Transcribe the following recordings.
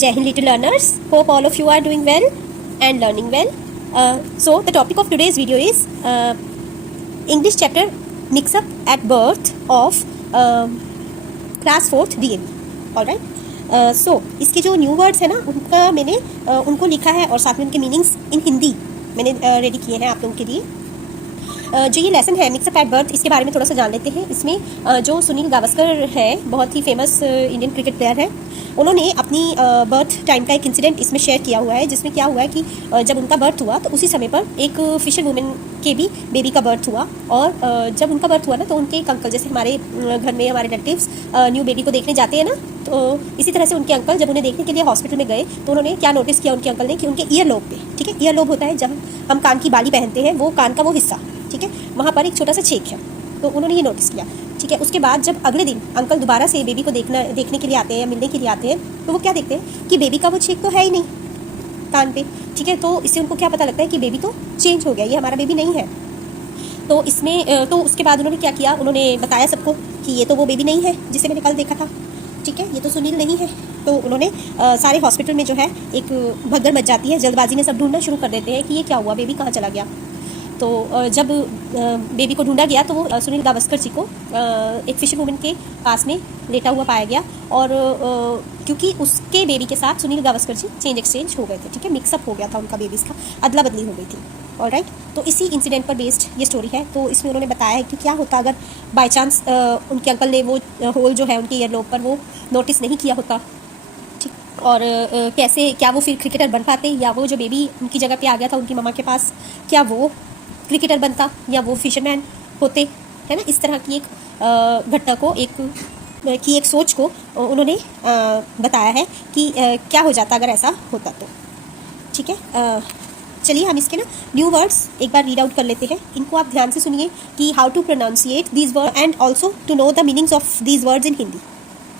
Jai Hind little learners, hope all of you are doing well and learning well. So the topic of today's video is English chapter mix up at birth of class 4th DAV. Alright. So इसके जो new words है ना उनका मैंने उनको लिखा है और साथ में उनके मीनिंग्स इन हिंदी मैंने रेडी किए हैं आप लोगों के लिए। जो ये लेसन है मिक्सअप एट बर्थ, इसके बारे में थोड़ा सा जान लेते हैं। इसमें जो सुनील गावस्कर है, बहुत ही फेमस इंडियन क्रिकेट प्लेयर है, उन्होंने अपनी बर्थ टाइम का एक इंसिडेंट इसमें शेयर किया हुआ है, जिसमें क्या हुआ है कि जब उनका बर्थ हुआ तो उसी समय पर एक फिशर वुमेन के भी बेबी का बर्थ हुआ। और जब उनका बर्थ हुआ ना तो उनके एक अंकल, जैसे हमारे घर में हमारे रिलेटिव्स न्यू बेबी को देखने जाते हैं ना, तो इसी तरह से उनके अंकल जब उन्हें देखने के लिए हॉस्पिटल में गए तो उन्होंने क्या नोटिस किया उनके अंकल ने कि उनके ईयर लोब पे, ठीक है, ईयर लोब होता है जब हम कान की बाली पहनते हैं, वो कान का वो हिस्सा, ठीक है, वहाँ पर एक छोटा सा छेद है। तो उन्होंने ये नोटिस किया, ठीक है। उसके बाद जब अगले दिन अंकल दोबारा से बेबी को देखने के लिए आते हैं या मिलने के लिए आते हैं, तो वो क्या देखते हैं कि बेबी का वो छेद तो है ही नहीं कान पे, ठीक है। तो इससे उनको क्या पता लगता है कि बेबी तो चेंज हो गया, ये हमारा बेबी नहीं है। तो इसमें तो उसके बाद उन्होंने क्या किया, उन्होंने बताया सबको कि ये तो वो बेबी नहीं है जिसे मैंने कल देखा था, ठीक है, ये तो सुनील नहीं है। तो उन्होंने सारे हॉस्पिटल में जो है एक भगदड़ मच जाती है, जल्दबाजी में सब ढूंढना शुरू कर देते हैं कि ये क्या हुआ, बेबी कहाँ चला गया। तो जब बेबी को ढूंढा गया तो वो सुनील गावस्कर जी को एक फिशर वुमन के पास में लेटा हुआ पाया गया। और क्योंकि उसके बेबी के साथ सुनील गावस्कर जी चेंज एक्सचेंज हो गए थे, ठीक है, मिक्सअप हो गया था उनका बेबीज़ का, अदला बदली हो गई थी। ऑलराइट, तो इसी इंसिडेंट पर बेस्ड ये स्टोरी है। तो इसमें उन्होंने बताया है कि क्या होता अगर बाय चांस उनके अंकल ने वो होल जो है उनके ईयर लोब पर वो नोटिस नहीं किया होता, ठीक, और कैसे क्या वो फिर क्रिकेटर बन पाते, या वो जो बेबी उनकी जगह पे आ गया था उनकी मम्मा के पास, क्या वो क्रिकेटर बनता या वो फिशरमैन होते, है ना। इस तरह की एक घटना को एक सोच को उन्होंने बताया है कि क्या हो जाता अगर ऐसा होता तो, ठीक है। चलिए हम इसके ना न्यू वर्ड्स एक बार रीड आउट कर लेते हैं। इनको आप ध्यान से सुनिए कि how to pronunciate these word and also to know the meanings of these words in Hindi.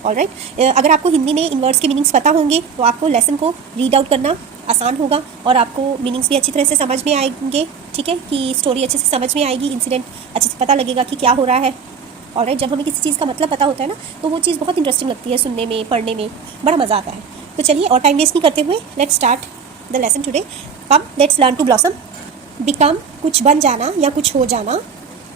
Alright, अगर आपको हिंदी में इन वर्ड्स के मीनिंग्स पता होंगे तो आपको लेसन को रीड आउट करना आसान होगा और आपको मीनिंग्स भी अच्छी तरह से समझ में आएंगे, ठीक है, कि स्टोरी अच्छे से समझ में आएगी, इंसिडेंट अच्छे से पता लगेगा कि क्या हो रहा है। ऑलराइट, जब हमें किसी चीज़ का मतलब पता होता है ना तो वो चीज़ बहुत इंटरेस्टिंग लगती है, सुनने में, पढ़ने में बड़ा मज़ा आता है। तो चलिए और टाइम वेस्ट नहीं करते हुए let's start the lesson today. Come let's learn to blossom. Become कुछ बन जाना या कुछ हो जाना।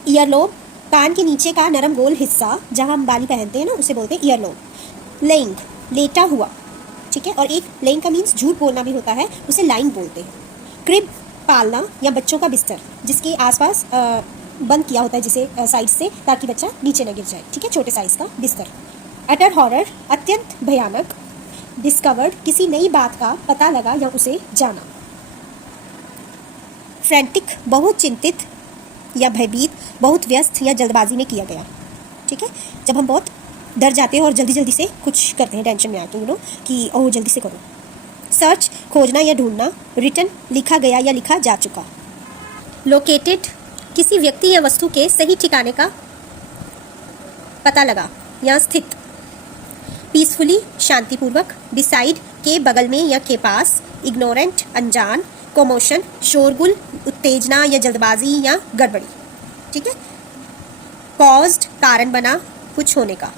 ईयर लोब कान के नीचे का नरम गोल हिस्सा जहाँ हम बाली पहनते हैं ना उसे बोलते हैं ईयर लोब। लेइंग लेटा हुआ, ठीक है, और एक लेइंग का मीन्स झूठ बोलना भी होता है, उसे लाइन बोलते हैं। क्रिब पालना या बच्चों का बिस्तर जिसके आसपास बंद किया होता है जिसे साइड से, ताकि बच्चा नीचे न गिर जाए, ठीक है, छोटे साइज का बिस्तर। अटर हॉरर अत्यंत भयानक। डिस्कवर्ड किसी नई बात का पता लगा या उसे जाना। फ्रैंटिक बहुत चिंतित या भयभीत, बहुत व्यस्त या जल्दबाजी में किया गया, ठीक है, जब हम बहुत डर जाते हैं और जल्दी जल्दी से कुछ करते हैं टेंशन में आके, यू नो, कि ओह जल्दी से करो। सर्च खोजना या ढूंढना। रिटन लिखा गया या लिखा जा चुका। लोकेटेड किसी व्यक्ति या वस्तु के सही ठिकाने का पता लगा या स्थित। पीसफुली शांतिपूर्वक। डिसाइड के बगल में या के पास। इग्नोरेंट अनजान। कोमोशन शोरगुल, उत्तेजना या जल्दबाजी या गड़बड़ी, ठीक है। कॉज्ड कारण बना, कुछ होने का,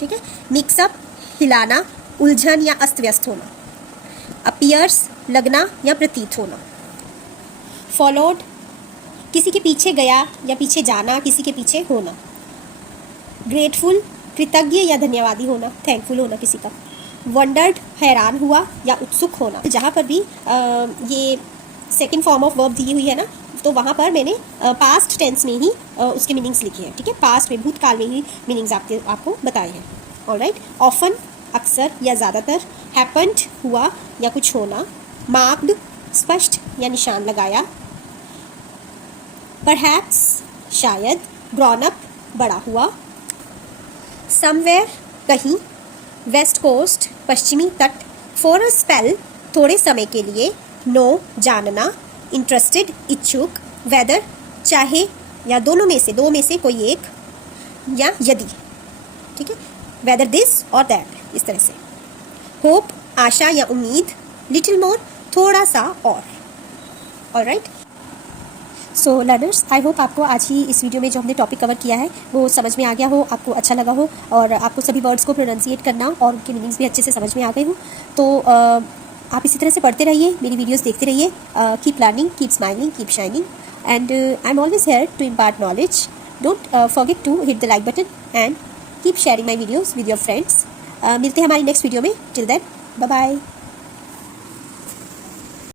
ठीक है। मिक्सअप हिलाना, उलझन या अस्त व्यस्त होना। अपीयर्स लगना या प्रतीत होना। फॉलोड किसी के पीछे गया या पीछे जाना, किसी के पीछे होना। ग्रेटफुल कृतज्ञ या धन्यवादी होना, थैंकफुल होना किसी का। वंडर्ड हैरान हुआ या उत्सुक होना। जहाँ पर भी ये सेकंड फॉर्म ऑफ वर्ब दी हुई है ना, तो वहाँ पर मैंने पास्ट टेंस में ही उसके मीनिंग्स लिखे हैं, ठीक है, पास्ट में, भूतकाल में ही मीनिंग्स आपको बताए हैं। ऑलराइट, ऑफन अक्सर या ज़्यादातर। हैपेंड हुआ या कुछ होना। मार्क्ड स्पष्ट या निशान लगाया। परहैप्स शायद। ग्रॉन अप बड़ा हुआ। समवेयर कहीं। वेस्ट कोस्ट पश्चिमी तट। फॉर अ स्पेल थोड़े समय के लिए। नो जानना। इंटरेस्टेड इच्छुक। वेदर चाहे या दोनों में से, दो में से कोई एक, या यदि, ठीक है, वेदर दिस और दैट, इस तरह से। होप आशा या उम्मीद। लिटिल मोर थोड़ा सा और। Alright, so learners, I hope आपको आज ही इस वीडियो में जो हमने टॉपिक कवर किया है वो समझ में आ गया हो, आपको अच्छा लगा हो और आपको सभी वर्ड्स को प्रोनाउंसिएट करना और उनके मीनिंग्स भी अच्छे से समझ में आ गए हो। तो आप इसी तरह से पढ़ते रहिए, मेरी वीडियोस देखते रहिए। Keep learning, keep smiling, keep shining, and I am always here to impart knowledge. Don't forget to hit the like button and keep sharing my videos with your friends. मिलते हैं हमारी नेक्स्ट वीडियो में। Till then, bye bye.